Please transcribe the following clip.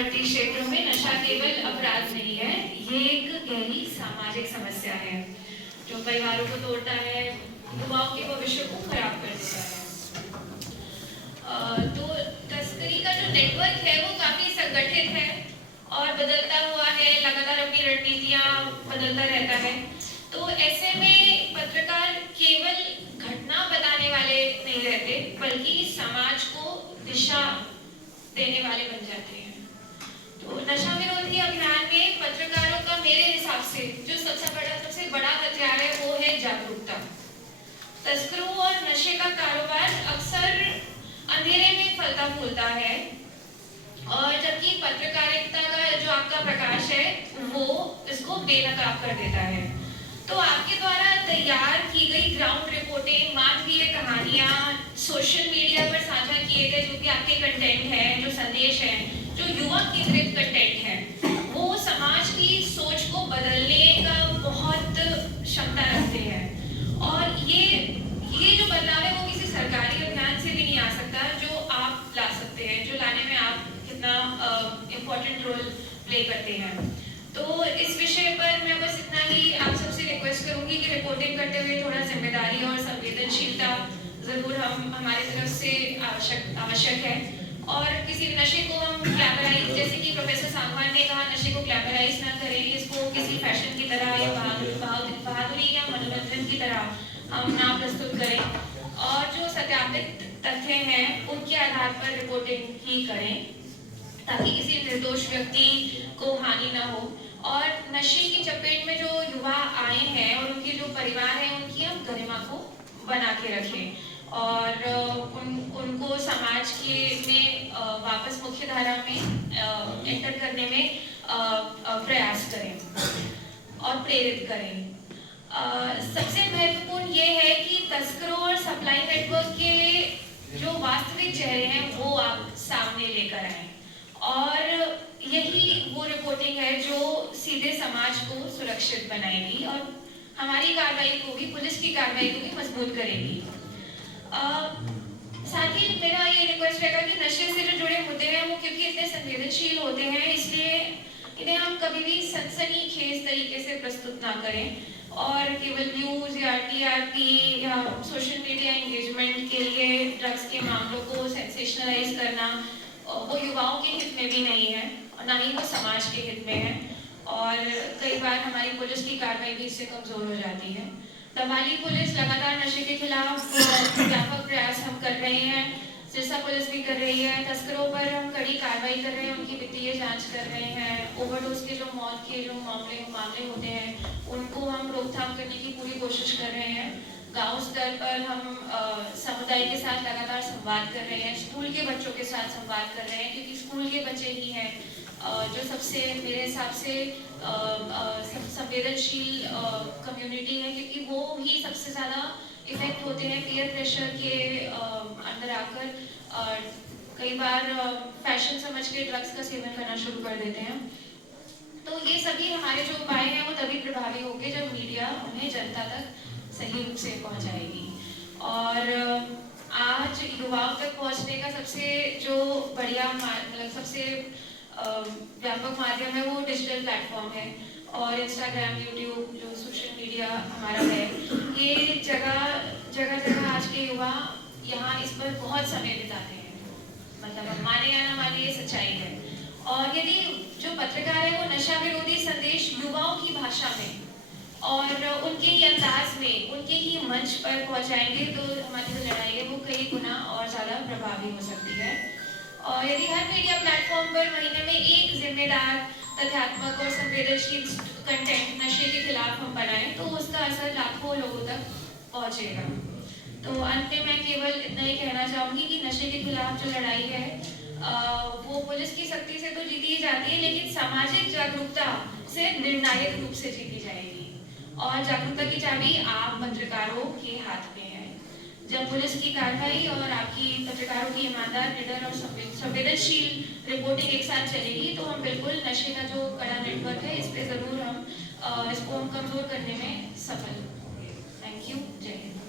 सीमावर्ती क्षेत्रों में नशा केवल अपराध नहीं है, ये एक गहरी सामाजिक समस्या है जो परिवारों को तोड़ता है, युवाओं के भविष्य को खराब कर देता है। तो तस्करी का जो नेटवर्क है वो काफी संगठित है और बदलता हुआ है, लगातार अपनी रणनीतियां बदलता रहता है। तो ऐसे में पत्रकार केवल घटना बताने वाले नहीं रहते, बल्कि समाज को दिशा देने वाले बन जाते हैं। तो नशा विरोधी अभियान में पत्रकारों का मेरे हिसाब से जो सबसे बड़ा हथियार है वो है जागरूकता। तस्करों और नशे का कारोबार अक्सर अंधेरे में फलता फूलता है, और जबकि पत्रकारिता का जो आपका प्रकाश है वो इसको बेनकाब कर देता है। तो आपके द्वारा तैयार की गई ग्राउंड रिपोर्टिंग, मानवीय कहानियां, सोशल मीडिया पर साझा किए गए जो भी आपके कंटेंट है, जो संदेश है, जो युवा केंद्रित कंटेंट है, वो समाज की सोच को बदलने का बहुत क्षमता रखते हैं। और ये जो बदलाव है वो किसी सरकारी अभियान से भी नहीं आ सकता जो आप ला सकते हैं, जो लाने में आप कितना इम्पोर्टेंट रोल प्ले करते हैं। तो इस विषय पर मैं बस इतना ही आप सबसे रिक्वेस्ट करूंगी कि रिपोर्टिंग करते हुए थोड़ा जिम्मेदारी और संवेदनशीलता जरूर हमारे तरफ से आवश्यक है। और किसी नशे को हम ग्लैमराइज, जैसे कि प्रोफेसर सांगवान ने कहा, नशे को ग्लैमराइज ना करें, इसको किसी फैशन की तरह या बहादुरी या मनोरंजन की तरह हम ना प्रस्तुत करें, और जो सत्यापित तथ्य हैं उनके आधार पर रिपोर्टिंग ही करें ताकि किसी निर्दोष व्यक्ति को हानि ना हो। और नशे की चपेट में जो युवा आए हैं और उनके जो परिवार हैं उनकी हम गरिमा को बना के रखें और उनको समाज के में वापस मुख्य धारा में एंटर करने में प्रयास करें और प्रेरित करें। सबसे महत्वपूर्ण ये है कि तस्करों और सप्लाई नेटवर्क के जो वास्तविक चेहरे हैं वो आप सामने लेकर आए, और यही वो रिपोर्टिंग है जो सीधे समाज को सुरक्षित बनाएगी और हमारी कार्रवाई को भी, पुलिस की कार्रवाई को भी मजबूत करेगी। साथ ही मेरा ये रिक्वेस्ट रहेगा कि नशे से जो जुड़े मुद्दे हैं वो क्योंकि इतने संवेदनशील होते हैं, इसलिए इन्हें हम कभी भी सनसनीखेज तरीके से प्रस्तुत ना करें और केवल व्यूज या टीआरपी या सोशल मीडिया एंगेजमेंट के लिए ड्रग्स के मामलों को सेंसेशनलाइज करना वो युवाओं के हित में भी नहीं है और ना ही वो समाज के हित में है, और कई बार हमारी पुलिस की कार्रवाई भी इससे कमजोर हो जाती है। दमाली पुलिस लगातार नशे के खिलाफ व्यापक प्रयास हम कर रहे हैं, सिरसा पुलिस भी कर रही है, तस्करों पर हम कड़ी कार्रवाई कर रहे हैं, उनकी वित्तीय जांच कर रहे हैं, ओवरडोज के जो मौत के जो मामले होते हैं उनको हम रोकथाम करने की पूरी कोशिश कर रहे हैं। गांव स्तर पर हम समुदाय के साथ लगातार संवाद कर रहे हैं, स्कूल के बच्चों के साथ संवाद कर रहे हैं, क्योंकि स्कूल के बच्चे ही हैं जो सबसे मेरे हिसाब से संवेदनशील कम्युनिटी है, क्योंकि वो ही सबसे ज़्यादा इफेक्ट होते हैं पीयर प्रेशर के अंदर आकर कई बार फैशन समझ के ड्रग्स का सेवन करना शुरू कर देते हैं। तो ये सभी हमारे जो उपाय हैं वो तभी प्रभावी होंगे जब मीडिया उन्हें जनता तक सही रूप से पहुंचाएगी। और आज युवाओं तक पहुंचने का सबसे जो बढ़िया मतलब सबसे व्यापक माध्यम है वो डिजिटल प्लेटफॉर्म है, और इंस्टाग्राम, यूट्यूब जो सोशल मीडिया हमारा है, ये जगह आज के युवा यहाँ इस पर बहुत समय बिताते हैं, मतलब माने या ना माने ये सच्चाई है। और यदि जो पत्रकार है वो नशा विरोधी संदेश युवाओं की भाषा में और उनके ही अंदाज में, उनके ही मंच पर पहुंचाएंगे तो हमारी जो लड़ाई है वो कई गुना और ज़्यादा प्रभावी हो सकती है। और यदि हर मीडिया प्लेटफॉर्म पर महीने में एक जिम्मेदार, तथ्यात्मक और संवेदनशील कंटेंट नशे के खिलाफ हम बनाएं तो उसका असर लाखों लोगों तक पहुंचेगा। तो अंत में मैं केवल इतना ही कहना चाहूँगी कि नशे के खिलाफ जो लड़ाई है वो पुलिस की शक्ति से तो जीती ही जाती है, लेकिन सामाजिक जागरूकता से निर्णायक रूप से जीती जाएगी, और जागरूकता की चाबी आप पत्रकारों के हाथ में है। जब पुलिस की कार्रवाई और आपकी पत्रकारों की ईमानदार, निडर और संवेदनशील रिपोर्टिंग एक साथ चलेगी तो हम बिल्कुल नशे का जो कड़ा नेटवर्क है इस पे जरूर हम इसको कमजोर करने में सफल होंगे। Thank you. जय हिंद।